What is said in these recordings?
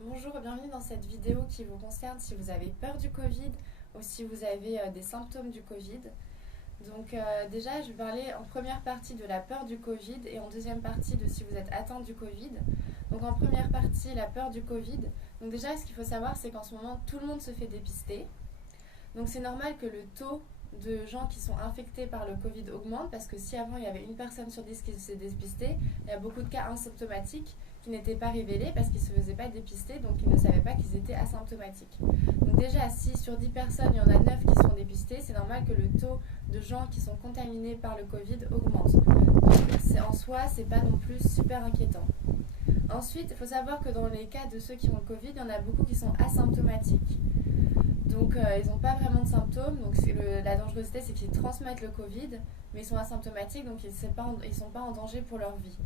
Bonjour, bienvenue dans cette vidéo qui vous concerne si vous avez peur du Covid ou si vous avez des symptômes du Covid. Déjà, je vais parler en première partie de la peur du Covid et en deuxième partie de si vous êtes atteint du Covid. Donc en première partie, la peur du Covid. Donc déjà, ce qu'il faut savoir, c'est qu'en ce moment, tout le monde se fait dépister. Donc c'est normal que le taux de gens qui sont infectés par le Covid augmente parce que si avant il y avait une personne sur 10 qui s'est dépistée, il y a beaucoup de cas asymptomatiques qui n'étaient pas révélés parce qu'ils ne se faisaient pas dépister, donc ils ne savaient pas qu'ils étaient asymptomatiques. Donc déjà, si sur 10 personnes, il y en a 9 qui sont dépistées, c'est normal que le taux de gens qui sont contaminés par le Covid augmente. Donc en soi, c'est pas non plus super inquiétant. Ensuite, il faut savoir que dans les cas de ceux qui ont le Covid, il y en a beaucoup qui sont asymptomatiques. Donc ils n'ont pas vraiment de symptômes. Donc la dangerosité, c'est qu'ils transmettent le Covid, mais ils sont asymptomatiques, donc ils ne sont pas en danger pour leur vie.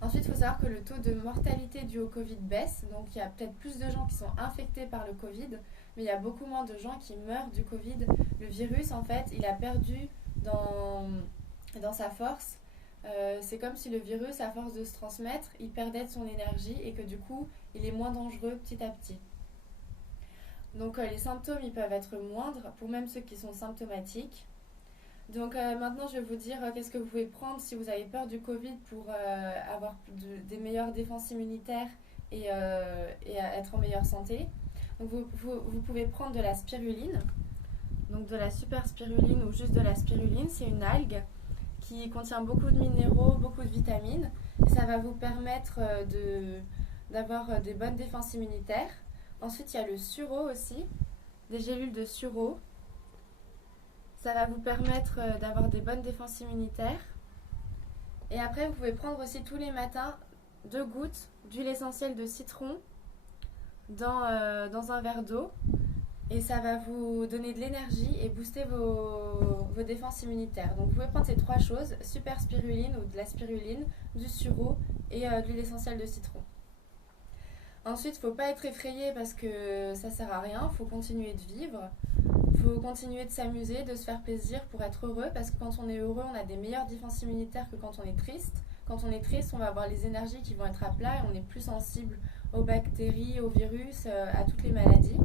Ensuite, il faut savoir que le taux de mortalité dû au Covid baisse. Donc il y a peut-être plus de gens qui sont infectés par le Covid, mais il y a beaucoup moins de gens qui meurent du Covid. Le virus, en fait, il a perdu dans sa force. C'est comme si le virus, à force de se transmettre, il perdait de son énergie et que du coup, il est moins dangereux petit à petit. Donc les symptômes, ils peuvent être moindres pour même ceux qui sont symptomatiques. Donc maintenant, je vais vous dire qu'est-ce que vous pouvez prendre si vous avez peur du Covid pour avoir des meilleures défenses immunitaires et être en meilleure santé. Donc vous pouvez prendre de la spiruline, donc de la super spiruline ou juste de la spiruline. C'est une algue qui contient beaucoup de minéraux, beaucoup de vitamines. Et ça va vous permettre d'avoir des bonnes défenses immunitaires. Ensuite, il y a le sureau aussi, des gélules de sureau. Ça va vous permettre d'avoir des bonnes défenses immunitaires. Et après, vous pouvez prendre aussi tous les matins 2 gouttes d'huile essentielle de citron dans un verre d'eau. Et ça va vous donner de l'énergie et booster vos défenses immunitaires. Donc vous pouvez prendre ces 3 choses, super spiruline ou de la spiruline, du sureau et de l'huile essentielle de citron. Ensuite, il ne faut pas être effrayé parce que ça ne sert à rien, il faut continuer de vivre. Il faut continuer de s'amuser, de se faire plaisir pour être heureux parce que quand on est heureux, on a des meilleures défenses immunitaires que quand on est triste. Quand on est triste, on va avoir les énergies qui vont être à plat et on est plus sensible aux bactéries, aux virus, à toutes les maladies.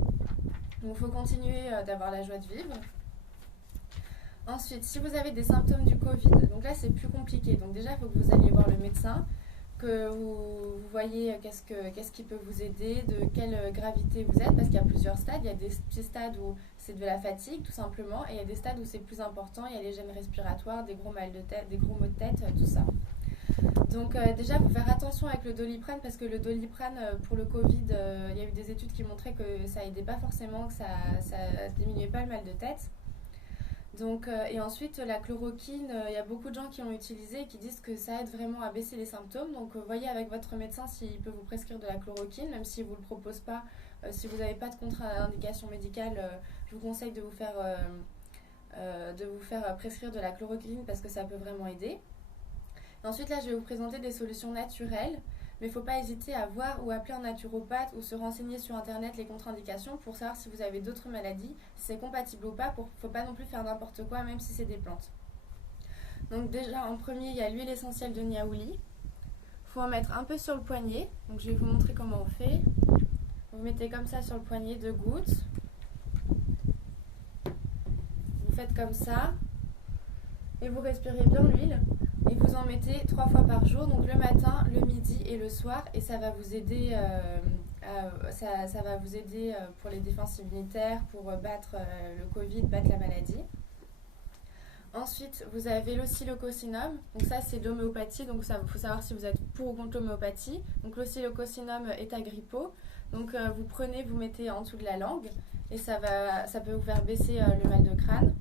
Donc il faut continuer d'avoir la joie de vivre. Ensuite, si vous avez des symptômes du Covid, donc là c'est plus compliqué. Donc déjà, il faut que vous alliez voir le médecin, que vous voyez qu'est-ce qui peut vous aider, de quelle gravité vous êtes, parce qu'il y a plusieurs stades. Il y a des petits stades où c'est de la fatigue tout simplement, et il y a des stades où c'est plus important, il y a les gènes respiratoires, des gros mal de tête, des gros maux de tête, tout ça. Donc déjà, il faut faire attention avec le Doliprane, parce que le Doliprane pour le Covid, il y a eu des études qui montraient que ça aidait pas forcément, que ça diminuait pas le mal de tête. Donc, et ensuite, la chloroquine, il y a beaucoup de gens qui l'ont utilisé et qui disent que ça aide vraiment à baisser les symptômes. Donc, voyez avec votre médecin s'il peut vous prescrire de la chloroquine, même s'il ne vous le propose pas. Si vous n'avez pas de contre-indication médicale, je vous conseille de vous faire prescrire de la chloroquine parce que ça peut vraiment aider. Et ensuite, là, je vais vous présenter des solutions naturelles. Mais il ne faut pas hésiter à voir ou appeler un naturopathe ou se renseigner sur internet les contre-indications pour savoir si vous avez d'autres maladies, si c'est compatible ou pas. Il ne faut pas non plus faire n'importe quoi, même si c'est des plantes. Donc déjà, en premier, il y a l'huile essentielle de niaouli. Il faut en mettre un peu sur le poignet. Donc je vais vous montrer comment on fait. Vous mettez comme ça sur le poignet 2 gouttes. Vous faites comme ça. Et vous respirez bien l'huile. Et vous en mettez 3 fois par jour, donc le matin, le midi et le soir, et ça va vous aider, pour les défenses immunitaires, pour battre le Covid, battre la maladie. Ensuite, vous avez l'oscillococcinum, donc ça c'est de l'homéopathie, donc il faut savoir si vous êtes pour ou contre l'homéopathie. Donc l'oscillococcinum est agrippo, donc vous prenez, vous mettez en dessous de la langue, et ça peut vous faire baisser le mal de crâne.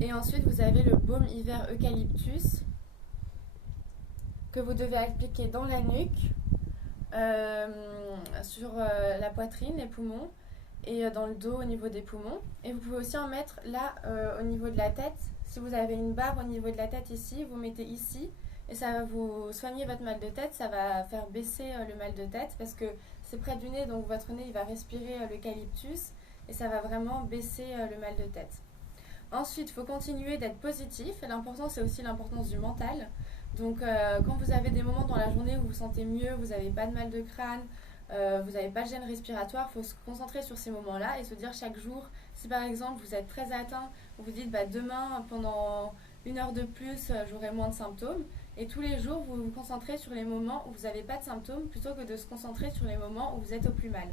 Et ensuite, vous avez le baume hiver eucalyptus que vous devez appliquer dans la nuque, sur la poitrine, les poumons et dans le dos au niveau des poumons. Et vous pouvez aussi en mettre là au niveau de la tête. Si vous avez une barre au niveau de la tête ici, vous mettez ici et ça va vous soigner votre mal de tête. Ça va faire baisser le mal de tête parce que c'est près du nez, donc votre nez il va respirer l'eucalyptus et ça va vraiment baisser le mal de tête. Ensuite, il faut continuer d'être positif. Et l'important, c'est aussi l'importance du mental. Donc, quand vous avez des moments dans la journée où vous vous sentez mieux, vous n'avez pas de mal de crâne, vous n'avez pas le gène respiratoire, il faut se concentrer sur ces moments-là et se dire chaque jour, si par exemple vous êtes très atteint, vous vous dites bah, demain pendant 1 heure de plus j'aurai moins de symptômes, et tous les jours vous vous concentrez sur les moments où vous n'avez pas de symptômes plutôt que de se concentrer sur les moments où vous êtes au plus mal.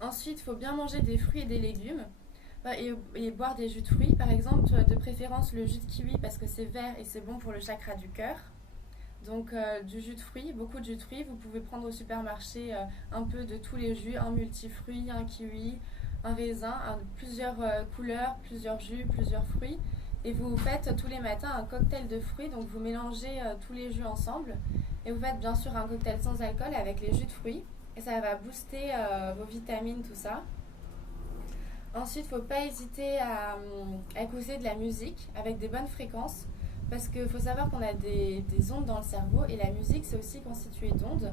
Ensuite, il faut bien manger des fruits et des légumes et boire des jus de fruits, par exemple de préférence le jus de kiwi parce que c'est vert et c'est bon pour le chakra du cœur. Donc du jus de fruits, beaucoup de jus de fruits. Vous pouvez prendre au supermarché un peu de tous les jus, un multifruit, un kiwi, un raisin, plusieurs couleurs, plusieurs jus, plusieurs fruits. Et vous faites tous les matins un cocktail de fruits, donc vous mélangez tous les jus ensemble. Et vous faites bien sûr un cocktail sans alcool avec les jus de fruits. Et ça va booster vos vitamines, tout ça. Ensuite, il ne faut pas hésiter à écouter de la musique avec des bonnes fréquences. Parce qu'il faut savoir qu'on a des ondes dans le cerveau et la musique c'est aussi constitué d'ondes.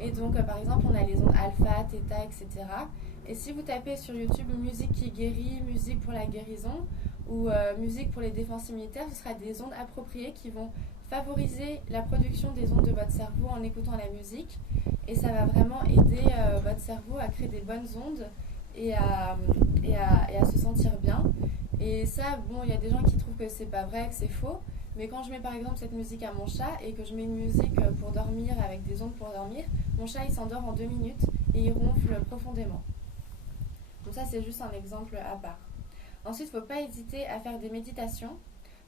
Et donc par exemple on a les ondes alpha, theta, etc. Et si vous tapez sur YouTube musique qui guérit, musique pour la guérison ou musique pour les défenses immunitaires, ce sera des ondes appropriées qui vont favoriser la production des ondes de votre cerveau en écoutant la musique. Et ça va vraiment aider votre cerveau à créer des bonnes ondes et à se sentir bien. Et ça, bon, il y a des gens qui trouvent que c'est pas vrai, que c'est faux. Mais quand je mets par exemple cette musique à mon chat et que je mets une musique pour dormir avec des ondes pour dormir, mon chat il s'endort en 2 minutes et il ronfle profondément. Donc ça c'est juste un exemple à part. Ensuite, il ne faut pas hésiter à faire des méditations.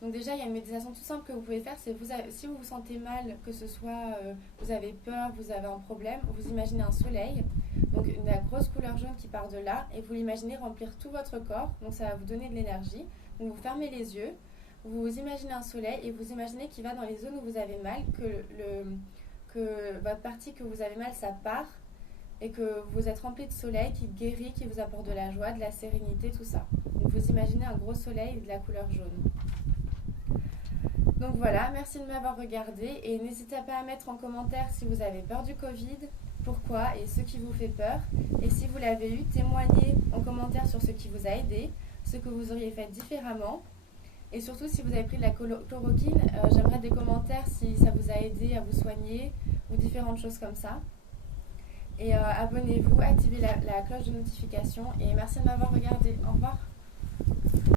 Donc déjà, il y a une méditation tout simple que vous pouvez faire, c'est si vous vous sentez mal, que ce soit vous avez peur, vous avez un problème, vous imaginez un soleil, donc la grosse couleur jaune qui part de là, et vous l'imaginez remplir tout votre corps, donc ça va vous donner de l'énergie. Donc vous fermez les yeux, vous imaginez un soleil et vous imaginez qu'il va dans les zones où vous avez mal, que votre partie que vous avez mal, ça part et que vous êtes rempli de soleil qui guérit, qui vous apporte de la joie, de la sérénité, tout ça. Donc vous imaginez un gros soleil de la couleur jaune. Donc voilà, merci de m'avoir regardé et n'hésitez pas à mettre en commentaire si vous avez peur du Covid, pourquoi et ce qui vous fait peur. Et si vous l'avez eu, témoignez en commentaire sur ce qui vous a aidé, ce que vous auriez fait différemment. Et surtout, si vous avez pris de la chloroquine, j'aimerais des commentaires si ça vous a aidé à vous soigner ou différentes choses comme ça. Et abonnez-vous, activez la cloche de notification et merci de m'avoir regardé. Au revoir.